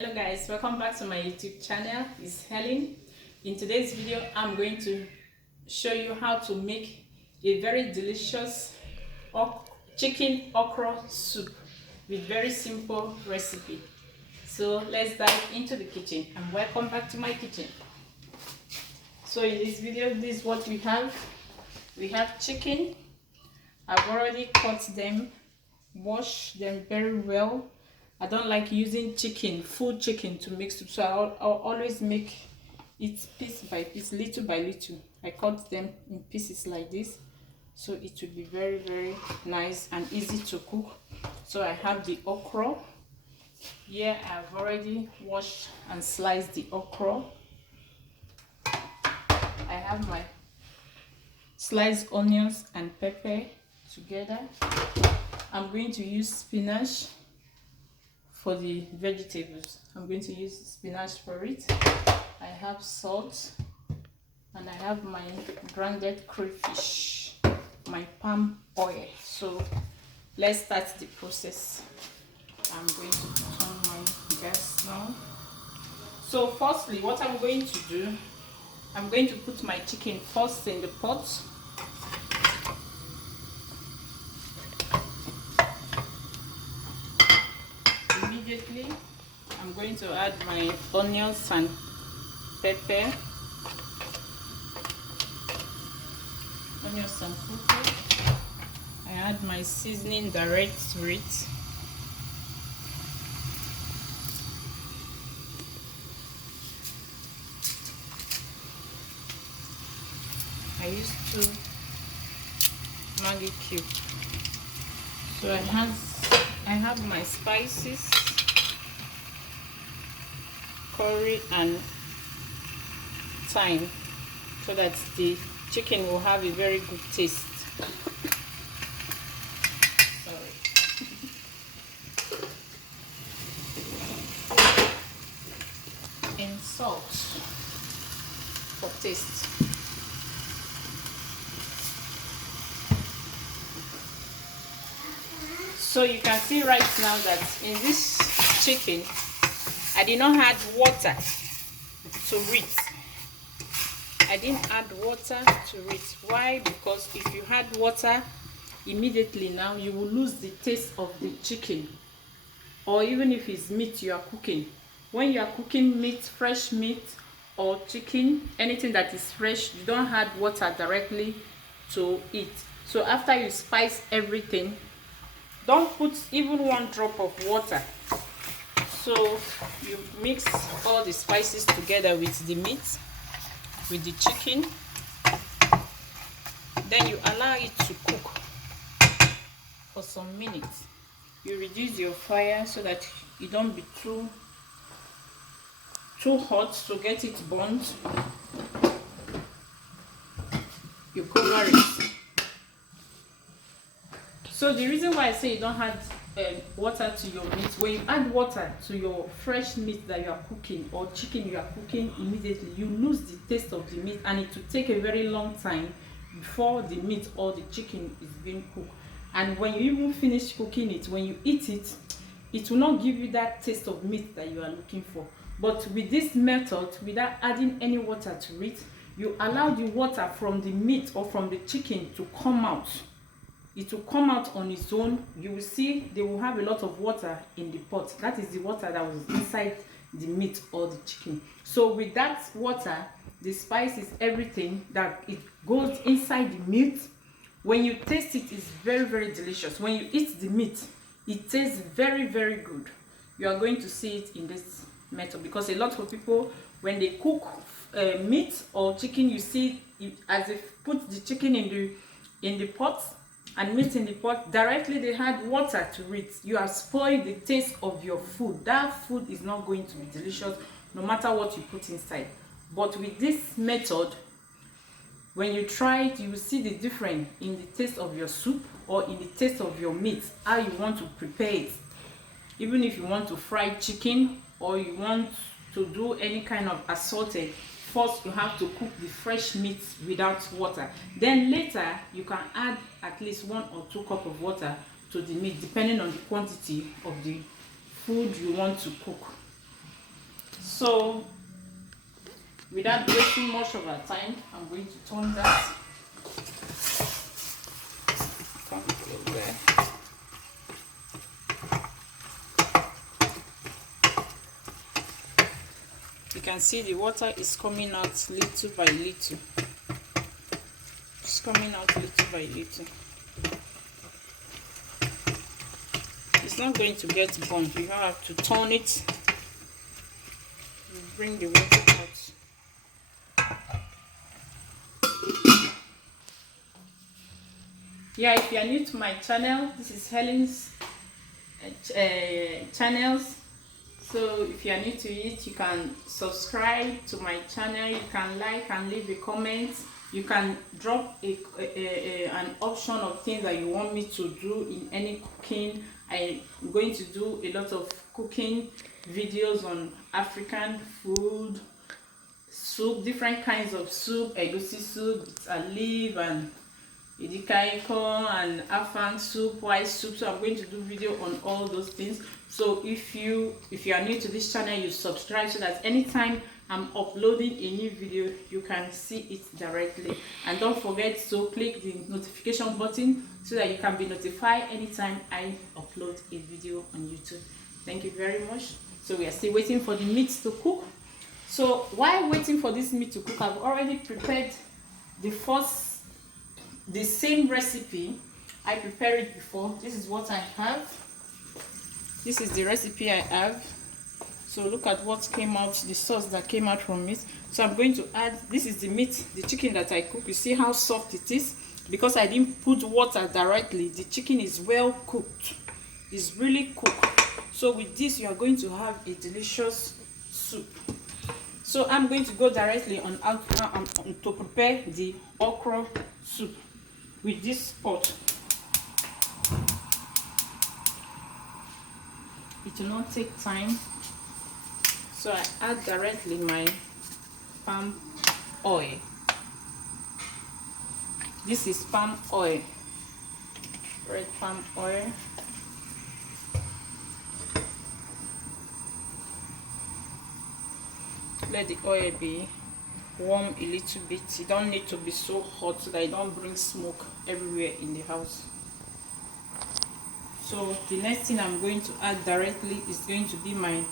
Hello guys, welcome back to my YouTube channel. It's Helen. In today's video I'm going to show you how to make a very delicious chicken okra soup with very simple recipe. So let's dive into the kitchen and welcome back to my kitchen. So in this video, this is what we have. We have chicken. I've already cut them, washed them very well. I don't like using full chicken to mix soup, so I'll always make it piece by piece, little by little. I cut them in pieces like this, so it will be very nice and easy to cook. So I have the okra. Here I've already washed and sliced the okra. I have my sliced onions and pepper together. I'm going to use spinach for the vegetables. I'm going to use spinach for it. I have salt and I have my grounded crayfish, my palm oil. So let's start the process. I'm going to turn my gas now. So firstly, what I'm going to do, I'm going to put my chicken first in the pot. Immediately I'm going to add my onions and pepper. I add my seasoning direct to it. I use 2 Maggi cubes. So I have my spices, curry and thyme, so that the chicken will have a very good taste. Sorry. And salt for taste. So you can see right now that in this chicken I did not add water to it. I didn't add water to it. Why? Because if you add water immediately now, you will lose the taste of the chicken. Or even if it's meat you are cooking. When you are cooking meat, fresh meat or chicken, anything that is fresh, you don't add water directly to it. So after you spice everything, don't put even 1 drop of water. So you mix all the spices together with the meat, with the chicken. Then you allow it to cook for some minutes. You reduce your fire so that you don't be too hot to get it burnt. You cover it. So the reason why I say you don't add water to your meat, when you add water to your fresh meat that you are cooking or chicken you are cooking, immediately you lose the taste of the meat, and it will take a very long time before the meat or the chicken is being cooked. And when you even finish cooking it, when you eat it, it will not give you that taste of meat that you are looking for. But with this method, without adding any water to it, you allow the water from the meat or from the chicken to come out. It will come out on its own. You will see they will have a lot of water in the pot. That is the water that was inside the meat or the chicken. So with that water, the spices, everything that it goes inside the meat, when you taste it, it's very delicious. When you eat the meat, it tastes very good. You are going to see it in this method, because a lot of people, when they cook meat or chicken, you see it as they put the chicken in the pot and meat in the pot, directly they add water to it. You have spoiled the taste of your food. That food is not going to be delicious no matter what you put inside. But with this method, when you try it, you will see the difference in the taste of your soup or in the taste of your meat, how you want to prepare it. Even if you want to fry chicken or you want to do any kind of assorted, first you have to cook the fresh meat without water. Then later you can add at least 1 or 2 cups of water to the meat, depending on the quantity of the food you want to cook. So without wasting much of our time, I'm going to turn that. Come there. You can see the water is coming out little by little. It's coming out little by little. It's not going to get burnt. You have to turn it. Bring the water out. Yeah, if you are new to my channel, this is Helen's channels. So if you are new to it, you can subscribe to my channel, you can like and leave a comment, you can drop an option of things that you want me to do in any cooking. I'm going to do a lot of cooking videos on African food, soup, different kinds of soup, egusi soup, leaf and idikaiko and afang soup, white soup. So I'm going to do video on all those things. So if you are new to this channel, you subscribe so that anytime I'm uploading a new video, you can see it directly. And don't forget to click the notification button so that you can be notified anytime I upload a video on YouTube. Thank you very much. So we are still waiting for the meat to cook. So while waiting for this meat to cook, I've already prepared the same recipe. I prepared it before. This is what I have. This is the recipe I have. So look at what came out, the sauce that came out from it. So I'm going to add, this is the meat, the chicken that I cooked. You see how soft it is? Because I didn't put water directly, the chicken is well cooked. It's really cooked. So with this, you are going to have a delicious soup. So I'm going to go directly on to prepare the okra soup with this pot. It will not take time. So I add directly my palm oil. This is palm oil, red palm oil. Let the oil be warm a little bit. It don't need to be so hot so that it don't bring smoke everywhere in the house. So the next thing I'm going to add directly is going to be my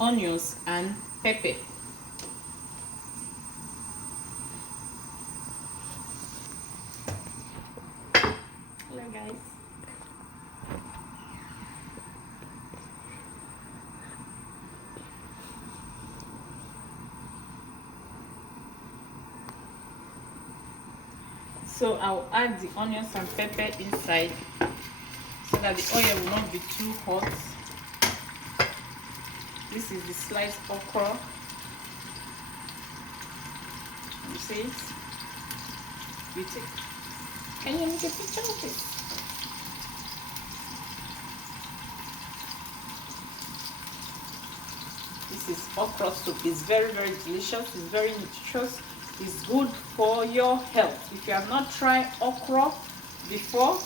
onions and pepper. Hello guys. So I'll add the onions and pepper inside so that the oil will not be too hot. This is the sliced okra. You see it? Beauty. Can you make a picture of it? This is okra soup. It's very, very delicious. It's very nutritious. It's good for your health. If you have not tried okra before,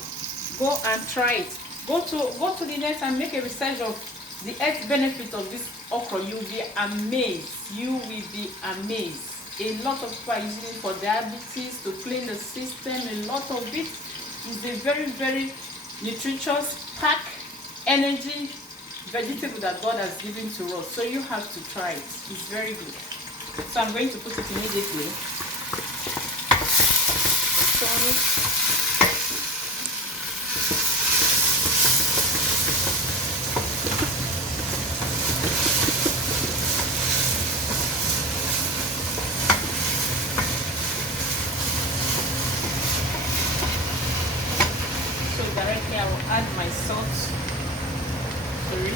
go and try it. Go to the net and make a research of the health benefit of this okra. You'll be amazed. You will be amazed. A lot of people are using it for diabetes, to clean the system. A lot of it is a very, very nutritious, pack energy vegetable that God has given to us. So you have to try it. It's very good. So I'm going to put it immediately. So directly I will add my salt to it.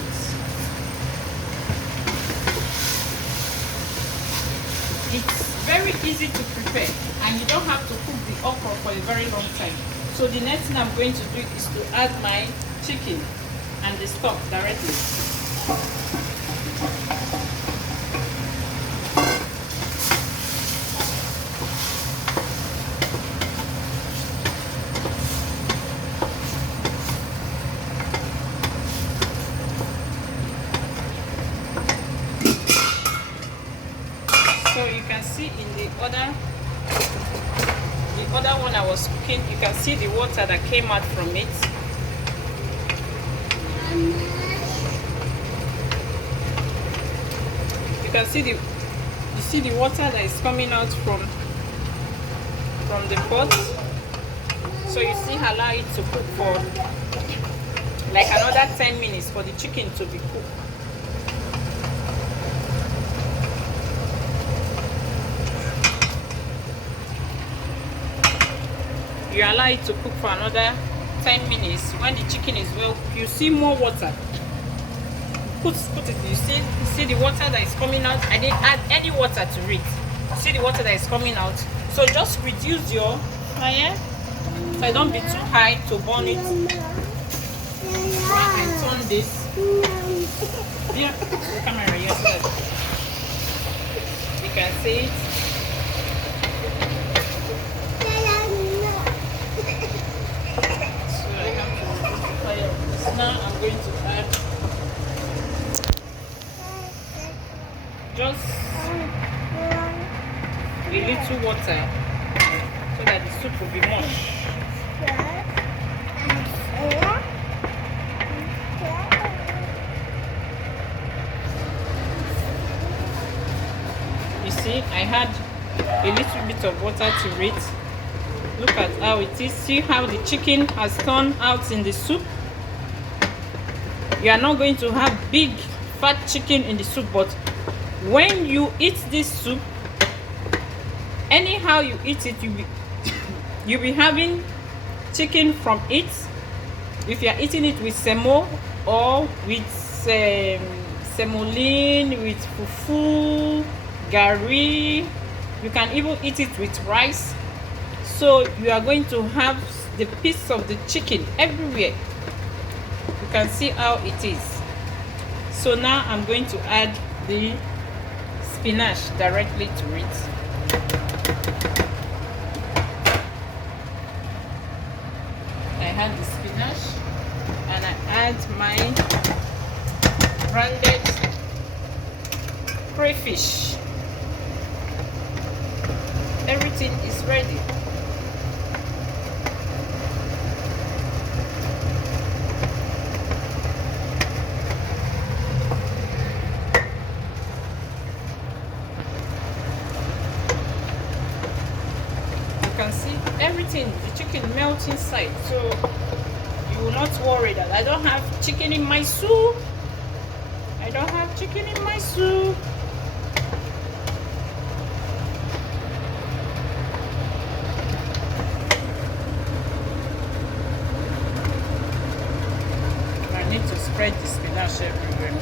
It's very easy to prepare and you don't have to cook the okra for a very long time. So the next thing I'm going to do is to add my chicken and the stock directly. can see in the other one I was cooking, you can see the water that came out from it. You can see the water that is coming out from the pot. So you see, allow it to cook for like another 10 minutes for the chicken to be cooked. You allow it to cook for another 10 minutes. When the chicken is well cooked, you see more water. Put it. You see the water that is coming out. I didn't add any water to it. You see the water that is coming out. So just reduce your fire. So don't be too high to burn it. When I turn this, yeah, the camera, yes, you can see it. So I have to reduce the fire of this. Now I'm going to add just a little water so that the soup will be mush. You see, I had a little bit of water to it. Look at how it is. See how the chicken has turned out in the soup. You are not going to have big fat chicken in the soup, but when you eat this soup, anyhow you eat it, you'll be having chicken from it. If you are eating it with semo or with semolina, with fufu, gari, you can even eat it with rice. So you are going to have the piece of the chicken everywhere. You can see how it is. So now I'm going to add the spinach directly to it. I add the spinach and I add my branded crayfish. Everything is ready. You can see everything, the chicken melts inside, so you will not worry that I don't have chicken in my soup. I don't have chicken in my soup. I need to spread the spinach everywhere.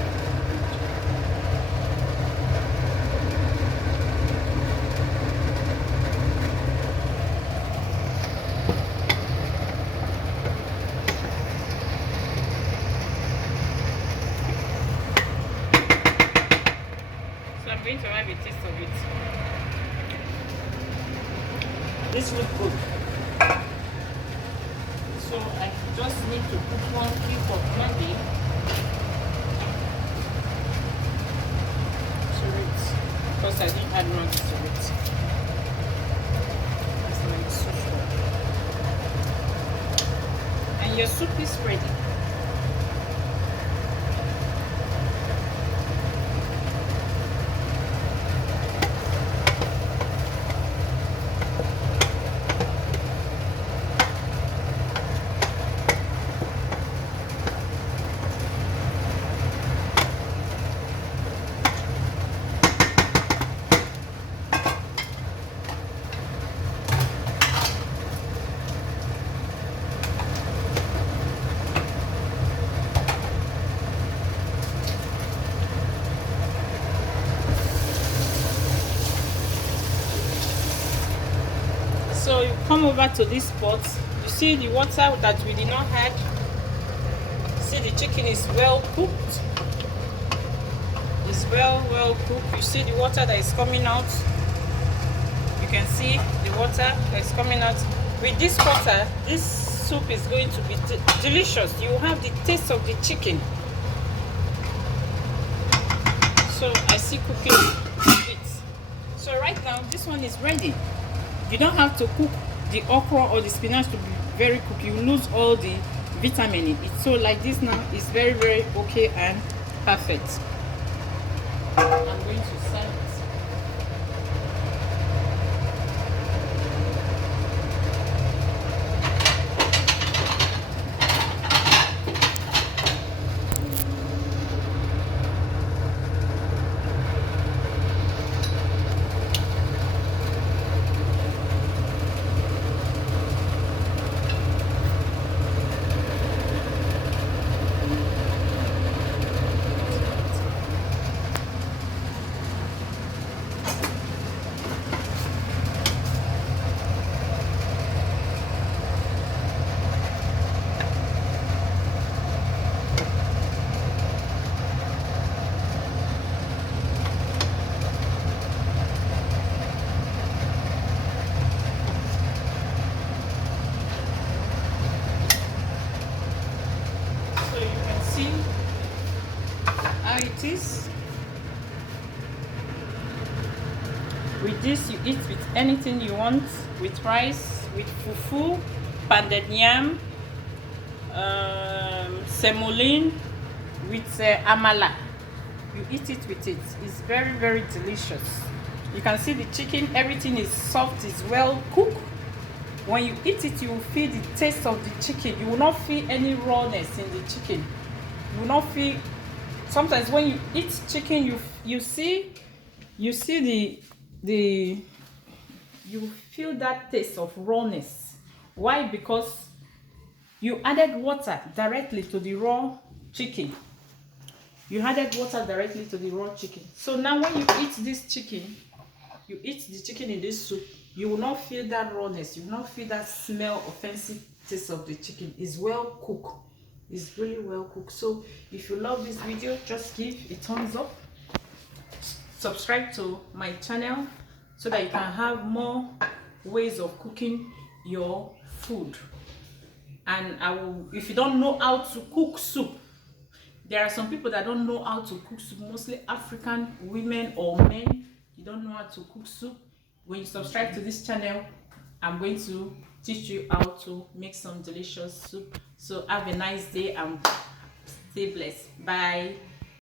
I'm going to have a taste of it. This looks good. So I just need to put 1 cube of maggi to it because I didn't add maggi to it. That's my soup. And your soup is ready. So you come over to this pot. You see the water that we did not add. See the chicken is well cooked. It's well cooked. You see the water that is coming out. You can see the water that is coming out. With this water, this soup is going to be delicious. You will have the taste of the chicken. So I see cooking it. So right now this one is ready. You don't have to cook the okra or the spinach to be very cooked. You lose all the vitamin in it. So like this now is very okay and perfect. I'm going to serve it. See how it is. With this you eat with anything you want, with rice, with fufu, pounded yam, semolina, with amala. You eat it with it. It's very delicious. You can see the chicken, everything is soft, is well cooked. When you eat it, you will feel the taste of the chicken. You will not feel any rawness in the chicken. You will not feel. Sometimes when you eat chicken, you see the you feel that taste of rawness. Why? Because you added water directly to the raw chicken. You added water directly to the raw chicken. So now when you eat this chicken, you eat the chicken in this soup, you will not feel that rawness. You will not feel that smell, offensive taste of the chicken. It's well cooked. It's really well cooked. So if you love this video, just give a thumbs up. Subscribe to my channel so that you can have more ways of cooking your food. And if you don't know how to cook soup, there are some people that don't know how to cook soup, mostly African women or men. You don't know how to cook soup. When you subscribe to this channel, I'm going to teach you how to make some delicious soup. So have a nice day and stay blessed. Bye.